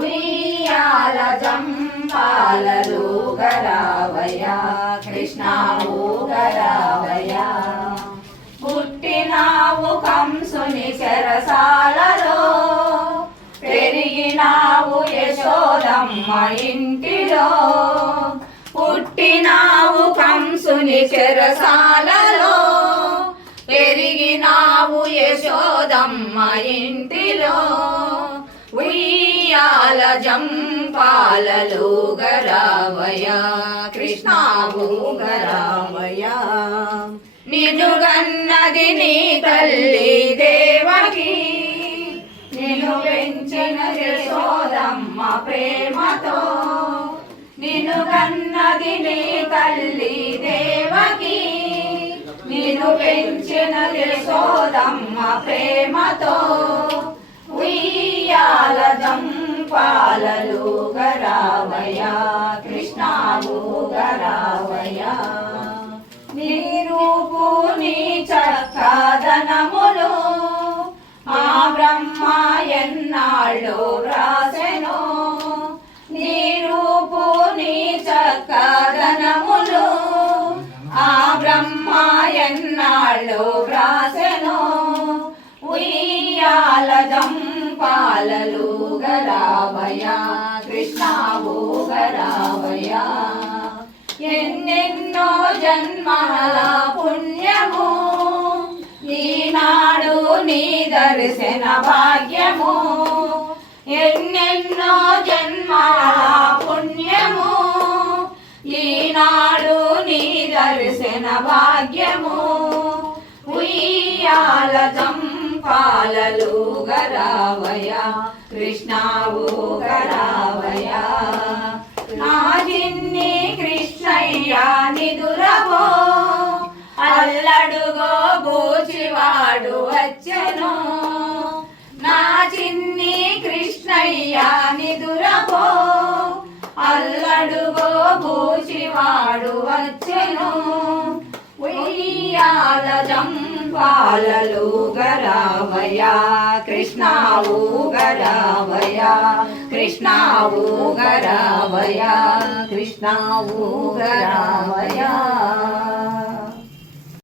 ఉయ్యాల జంపాలలు గరావయ్యా కృష్ణ ఊగరావయ్యా. పుట్టినావు కంసుని చెరసాలలో, పెరిగినావు యశోదమ్మ ఇంటిలో. పుట్టినావు కంసుని చెరసాలలో, పెరిగినావు యశోదమ్మ ఇంటిలో. ఉయ్యాల జంపాలలు గరావయ్యా కృష్ణ ఊగరావయ్యా. నిన్ను గన్నది నీ తల్లి దేవకి, నిన్ను పెంచిన యశోదమ్మ ప్రేమతో. నిన్ను గన్నది నీ తల్లి దేవకి, నిన్ను పెంచిన యశోదమ్మ ప్రేమతో. ఉయ్యాల జంపాలలు గరావయ్యా కృష్ణ ఊగరావయ్యా. నీ రూపు నీ చక్కదనములు ఆ బ్రహ్మ ఎన్నాళ్ళు రాసెను. నీ రూపు నీ చక్కదనములు ఆ బ్రహ్మ ఎన్నాళ్ళు రాసెను. ఉయ్యాల జంపాలలు గరావయ్యా కృష్ణ ఊగరావయ్యా. ఎన్నెన్నో జన్మల పుణ్యము, ఈనాడు నీ దర్శన భాగ్యము. ఎన్నెన్నో జన్మల పుణ్యము, ఈనాడు నీ దర్శన భాగ్యము. ఉయ్యాల జంపాలలు గరావయ్యా కృష్ణ ఊగరావయ్యా. నా చిన్ని కృష్ణయ్యా నిదురవో, అల్లడుగో బూచివాడు వచ్చెను. నా చిన్ని కృష్ణయ్యా నిదురవో, అల్లడుగో బూచివాడు వచ్చెను. ఉయ్యాల జంపాలలు గరావయ్యా కృష్ణ ఊగరావయ్యా కృష్ణ ఊగరావయ్యా కృష్ణ ఊగరావయ్యా.